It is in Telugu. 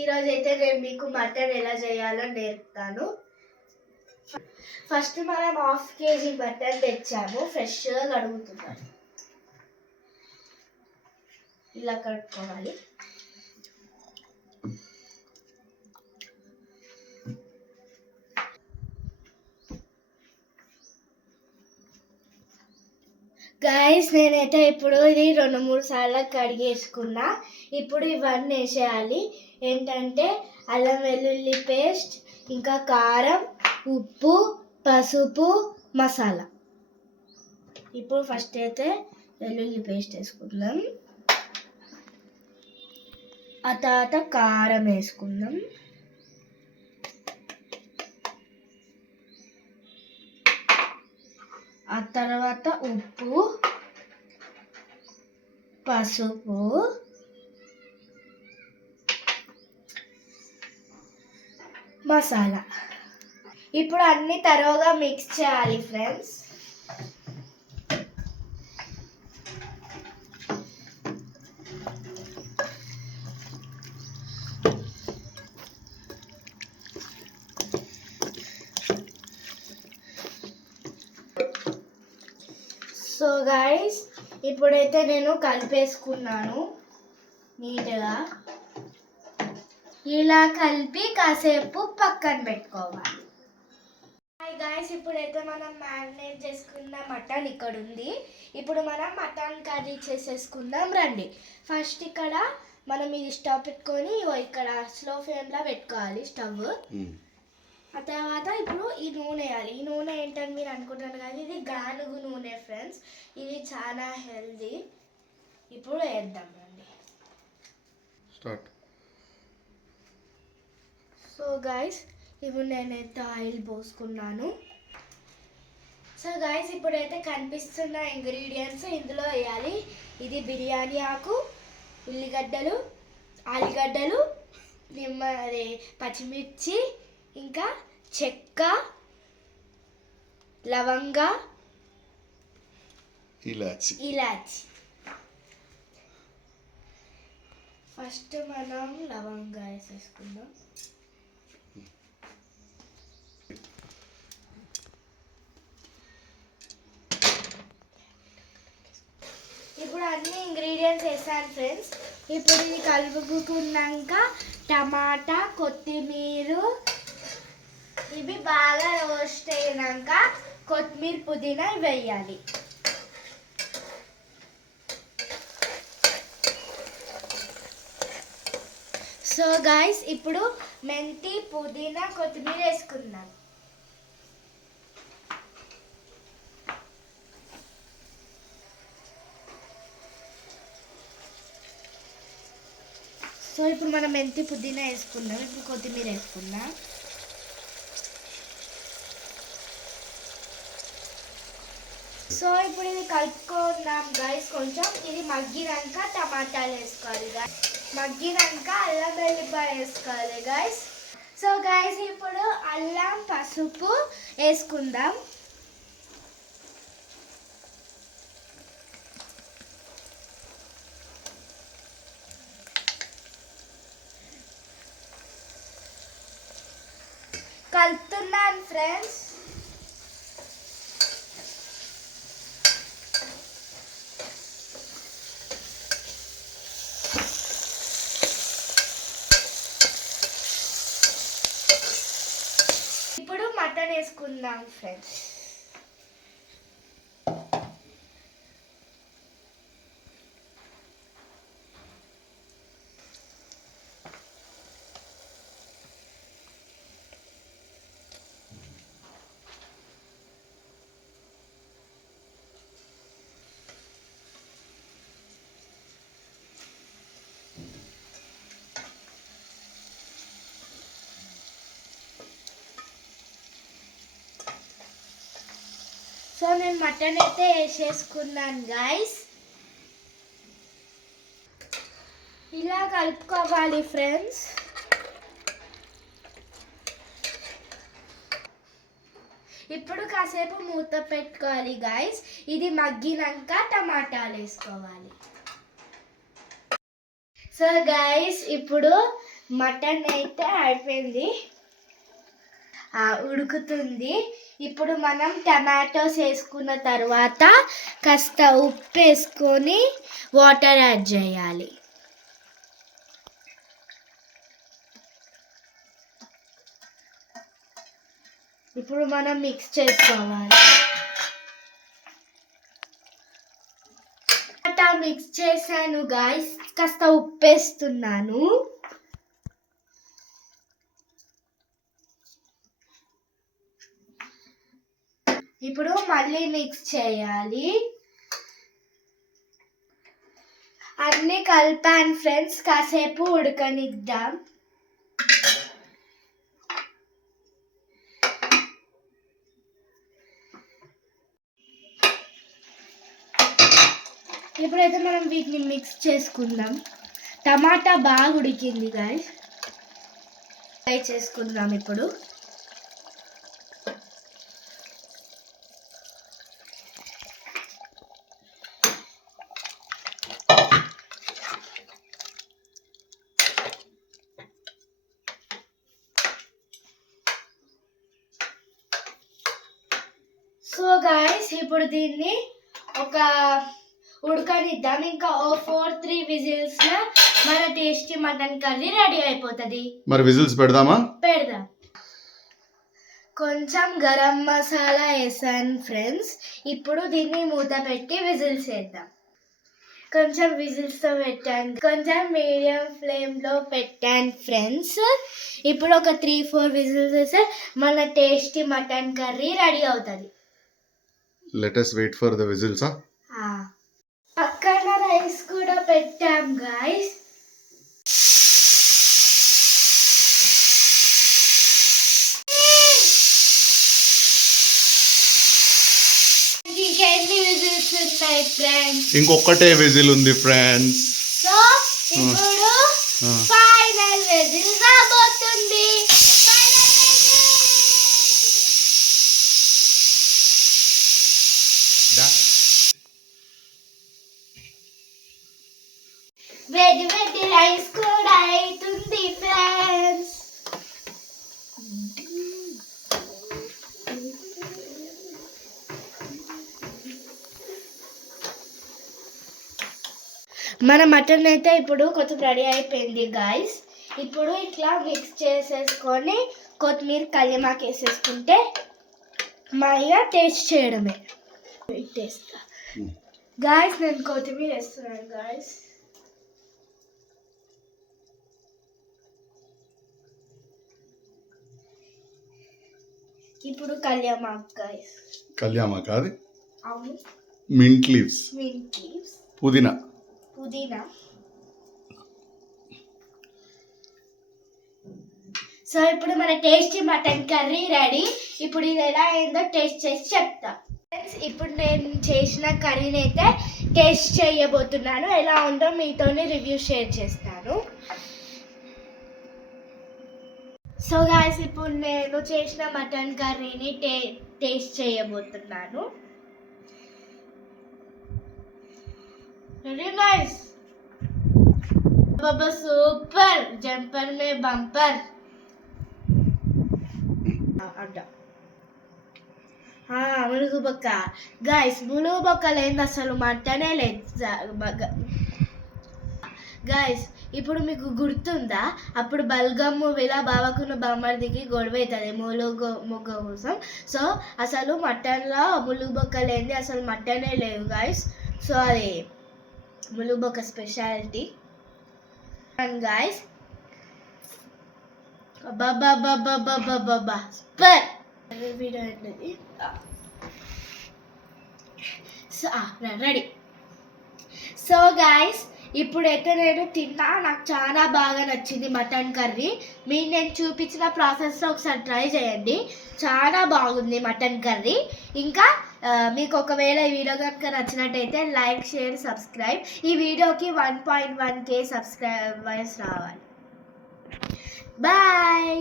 ఈరోజు అయితే నేను మీకు మటన్ ఎలా చేయాలో నేర్పుతాను. ఫస్ట్ మనం 1/2 kg మటన్ తెచ్చాము. ఫ్రెష్గా కడుగుతున్నాను. ఇలా కడుక్కోవాలి. గైస్ నేనైతే ఇప్పుడు ఇది 2-3 సార్లు కడిగేసుకున్నా. ఇప్పుడు ఇవన్నీ వేసేయాలి. ఏంటంటే అల్లం వెల్లుల్లి పేస్ట్, ఇంకా కారం, ఉప్పు, పసుపు, మసాలా. ఇప్పుడు ఫస్ట్ అయితే వెల్లుల్లి పేస్ట్ వేసుకుందాం. ఆ తర్వాత కారం వేసుకుందాం. ఆ తర్వాత ఉప్పు, పసుపు, మసాలా. ఇప్పుడు అన్ని తరోగా మిక్స్ చేయాలి ఫ్రెండ్స్. సో గైస్ ఇప్పుడైతే నేను కలిపేసుకున్నాను నీట్గా. ఇలా కలిపి కాసేపు పక్కన పెట్టుకోవాలి. హాయ్ గైస్, ఇప్పుడైతే మనం మ్యారినేట్ చేసుకున్న మటన్ ఇక్కడ ఉంది. ఇప్పుడు మనం మటన్ కర్రీ చేసేసుకుందాం రండి. ఫస్ట్ ఇక్కడ మనం ఇది స్టవ్ పెట్టుకొని ఇక్కడ స్లో ఫ్లేమ్లో పెట్టుకోవాలి స్టవ్. ఆ తర్వాత ఇప్పుడు ఈ నూనె వేయాలి. ఈ నూనె ఏంటని మీరు అనుకుంటారు కానీ ఇది గానుగు నూనె ఫ్రెండ్స్. ఇది చాలా హెల్దీ. ఇప్పుడు వేద్దాం రండి. సో గైస్ ఇప్పుడు నేనైతే ఆయిల్ పోసుకున్నాను. సో గైస్ ఇప్పుడైతే కనిపిస్తున్న ఇంగ్రీడియంట్స్ ఇందులో వేయాలి. ఇది బిర్యానీ ఆకు, ఉల్లిగడ్డలు, ఆలుగడ్డలు, పచ్చిమిర్చి, ఇంకా చెక్క, లవంగా, ఇలాచి. ఫస్ట్ మనం లవంగా వేసేసుకుందాం. ఇప్పుడు అన్ని ఇంగ్రీడియంట్స్ వేసాను ఫ్రెండ్స్. ఇప్పుడు ఇది కలుపుకున్నాక టమాటా, కొత్తిమీర ఇవి బాగా రోస్ట్ అయినాక కొత్తిమీర, పుదీనా వేయాలి. సో గైస్ ఇప్పుడు మెంతి, పుదీనా, కొత్తిమీర వేసుకుందాం. సో ఇప్పుడు మనం మెంతి, పుదీనా వేసుకుందాం. ఇప్పుడు కొత్తిమీర వేసుకుందాం. సో ఇప్పుడు ఇది కలుపుకుందాం గైస్. కొంచెం ఇది మగ్గినాక టమాటాలు వేసుకోవాలి గైస్. మగ్గినాక అల్లం వెల్లిపాయ వేసుకోవాలి గైస్. సో గైస్ ఇప్పుడు అల్లం, పసుపు వేసుకుందాం. కలుపుతున్నాను ఫ్రెండ్స్. ఇప్పుడు మటన్ వేసుకుందాం ఫ్రెండ్స్. సో నేను మటన్ అయితే వేసేసుకున్నాను గైస్. ఇలా కలుపుకోవాలి ఫ్రెండ్స్. ఇప్పుడు కాసేపు మూత పెట్టుకోవాలి గైస్. ఇది మగ్గినాక టమాటాలు వేసుకోవాలి. సో గైస్ ఇప్పుడు మటన్ అయితే అయిపోయింది, ఉడుకుతుంది. ఇప్పుడు మనం టమాటోస్ వేసుకున్న తర్వాత కాస్త ఉప్పు వేసుకొని వాటర్ యాడ్ చేయాలి. ఇప్పుడు మనం మిక్స్ చేసుకోవాలి. మిక్స్ చేశాను గాయ్స్, కాస్త ఉప్పు వేస్తున్నాను. ఇప్పుడు మళ్ళీ మిక్స్ చేయాలి. అన్నీ కలిపాను ఫ్రెండ్స్, కాసేపు ఉడకనిద్దాం. ఇప్పుడైతే మనం వీటిని మిక్స్ చేసుకుందాం. టమాటా బాగా ఉడికింది గాయ్స్, ఫ్రై చేసుకుందాం ఇప్పుడు. సో గాయ్స్, ఇప్పుడు దీన్ని ఒక ఉడకనిద్దాం. ఇంకా 4-3 విజిల్స్ లో మన టేస్టీ మటన్ కర్రీ రెడీ అయిపోతుంది. మరి విజిల్స్ పెడదామా? పెడదాం. కొంచెం గరం మసాలా వేసాను ఫ్రెండ్స్. ఇప్పుడు దీన్ని మూత పెట్టి విజిల్స్ వేద్దాం. కొంచెం విజిల్స్తో పెట్టాను, కొంచెం మీడియం ఫ్లేమ్లో పెట్టాను ఫ్రెండ్స్. ఇప్పుడు ఒక 3-4 విజిల్స్ వేస్తే మన టేస్టీ మటన్ కర్రీ రెడీ అవుతుంది. Let us wait for the whistles. పక్కన రైస్ కూడా పెట్టాం గాయ్స్. ఇంకెన్ని విజిల్స్ ఉన్నాయి ఫ్రెండ్స్? ఇంకొకటే విజిల్ ఉంది ఫ్రెండ్స్. సో ఇప్పుడు ఫైనల్ విజిల్ రాబోతుంది. వేడి వేడి రైస్ కూడా అవుతుంది ఫ్రెండ్స్. మన మటన్ అయితే ఇప్పుడు కొంచెం రెడీ అయిపోయింది గాయ్స్. ఇప్పుడు ఇట్లా మిక్స్ చేసేసుకొని కొత్తిమీర కల్యమాకు వేసేసుకుంటే మాగా టేస్ట్ చేయడమే. టేస్ట్ గాయ్స్, నేను కొత్తిమీర వేస్తున్నాను గాయ్స్. ఇప్పుడు కల్యమాకు గాయ్స్. కల్యమాకు కాదు, అవును, మింట్ లీవ్స్. మింట్ లీవ్స్, పుదీనా. సో ఇప్పుడు మన టేస్టీ మటన్ కర్రీ రెడీ. ఇప్పుడు ఇది ఎలా అయిందో టేస్ట్ చేసి చెప్తా ఫ్రెండ్స్. ఇప్పుడు నేను చేసిన కర్రీని అయితే టేస్ట్ చేయబోతున్నాను. ఎలా ఉందో మీతోనే రివ్యూ షేర్ చేస్తాను. సో గాయ్స్, ఇప్పుడు నేను చేసిన మటన్ కర్రీని టేస్ట్ చేయబోతున్నాను. వెరీ నైస్, బాబా సూపర్, జంపర్ మే బంపర్ అంట. ములుగు బొక్క గాయ్స్, ములుగు బొక్క లేని అసలు మటనే లేదు గాయ్స్. ఇప్పుడు మీకు గుర్తుందా, అప్పుడు బల్గమ్ మూవీలో బావకున్న బామ్మర్దికి గొడవ అవుతుంది మొగ్గ కోసం. సో అసలు మటన్లో ములుగు బొక్క లేనిది అసలు మటనే లేవు గాయ్స్. సో అది ములుగు బొక్క స్పెషాలిటీ గాయ్స్. బాబా సూపర్ వీడియో ఏంటది. రెడీ. సో గాయ్స్, ఇప్పుడైతే నేను తిన్నా, నాకు చాలా బాగా నచ్చింది మటన్ కర్రీ. మీరు నేను చూపించిన ప్రాసెస్లో ఒకసారి ట్రై చేయండి, చాలా బాగుంది మటన్ కర్రీ. ఇంకా మీకు ఒకవేళ ఈ వీడియో కనుక నచ్చినట్టయితే లైక్, షేర్, సబ్స్క్రైబ్. ఈ వీడియోకి 1.1K సబ్స్క్రైబర్స్ రావాలి. బాయ్.